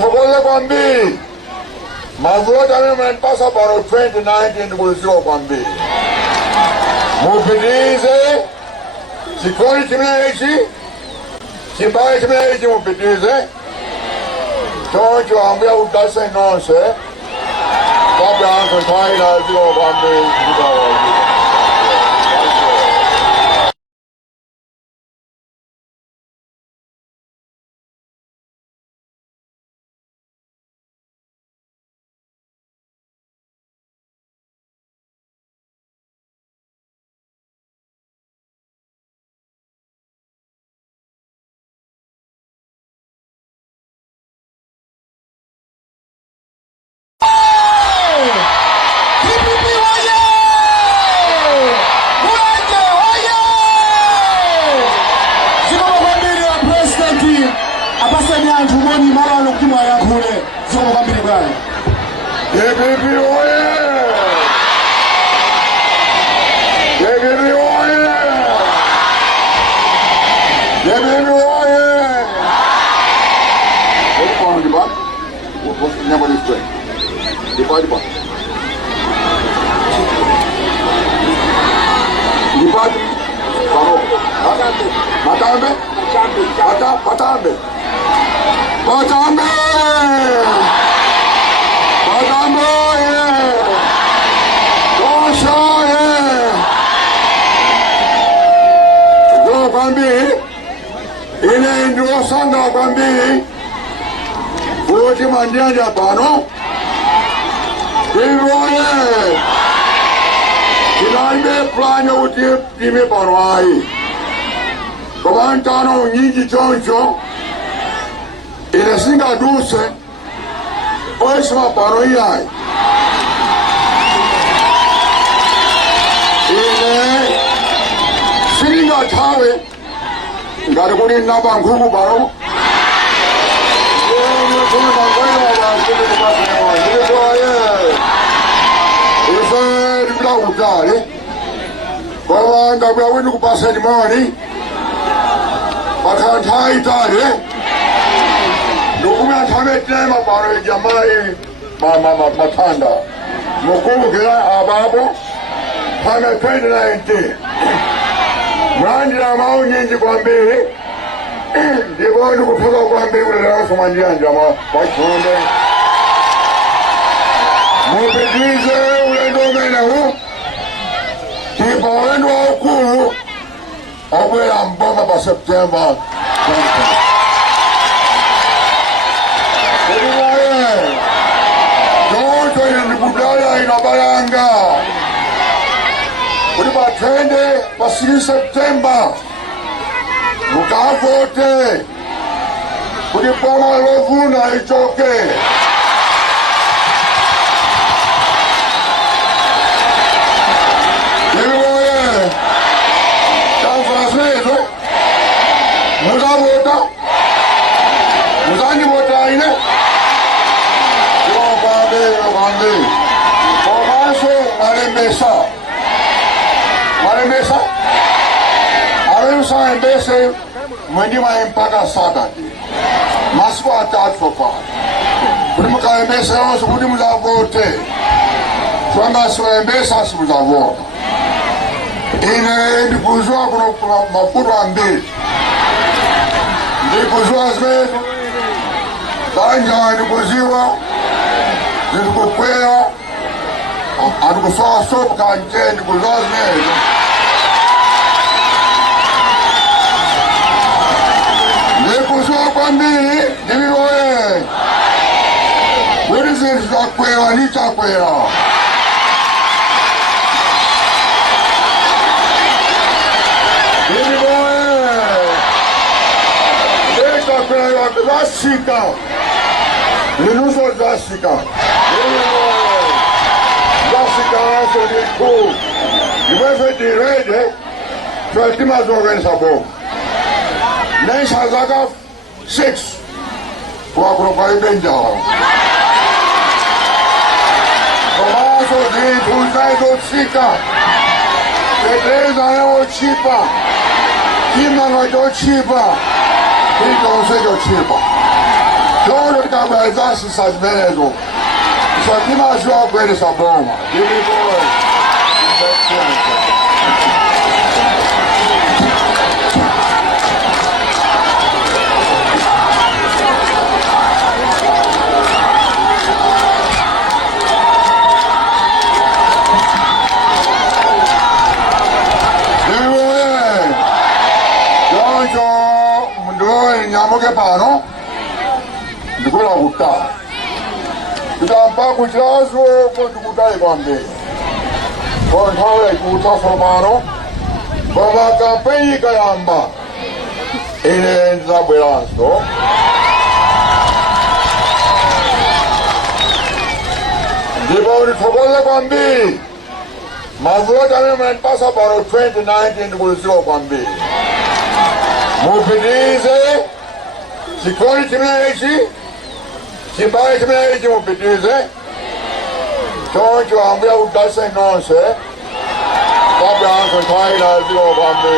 Sokola Kwambi. Mavuota mimi pasa baro 2019 kuziwa Kwambi. Mupitize. Sikoni chimechi. Chimbaye chimechi mupitize. Choncho ambia udase nonse. Kabla anko twaila ziwa Kwambi. Ine ndio sanga Kwambi uti mandianja pano ivoye kilaimbe planya uti time pano ai komantano nyingi choncho ine singa duse oisma pano yai ine singa tawe ngari kuri naba ngugu baro Kwawanga kwa winu kupasa ni moni Pakantai tari Nukumi atame tema paro jamai matanda Mukumu kila ababo Pame 2019 Mwandira mao nyingi Kwambi Ndivoni kutoka Kwambi ulelewa sumandia njama Wachonde Mupitize ulendo mene hu Kipa wendo wa ukuu Obwela mboma pa September 2020 Kudiwaye Jonto ina nikudala inabalanga Kudipa twende pasiri September Mutavote Kudipa malovu na ichoke Maremesa Aremsa embese Mwendima empaka Saturday Masiko atatu sofa Kudimuka embese Onsu kudimu za vote Swanga siwa embese asimu za vote Ine ndikuzua kuna mafudu ambili Ndikuzua zmezu Tanja ndikuziwa Ndikukwea Andikusoa sopu kanje ndikuzua zmezu Ndikuzua Kwambi Ndivivoye Wirizi zakwela nichakwela Zasika Linuso Zasika Zasika so di ko Iwefe di rede Fatima zogen sabo Nen Shazaka 6 Kwa kwa benja Tomaso di Tuzai do Sika Petreza yo chipa Kima no do chipa Então seja o tipo Don't come by us as Venezuela. So you must walk with us a bomb. Give me boy. Che pano? Di quella buttata. Ti dà un po' di caso, poi ti buttai con me. Poi tu butta sul mano, poi va a campagna che amba. E ne entra bilancio. Di poi ti focolla con me. Ma vuoi che mi passa per il 2019 con me. Mobilise. Si con i cinesi, si va i cinesi un pedise, sono già un po' da se non se, va bene, sono qua in alto, quando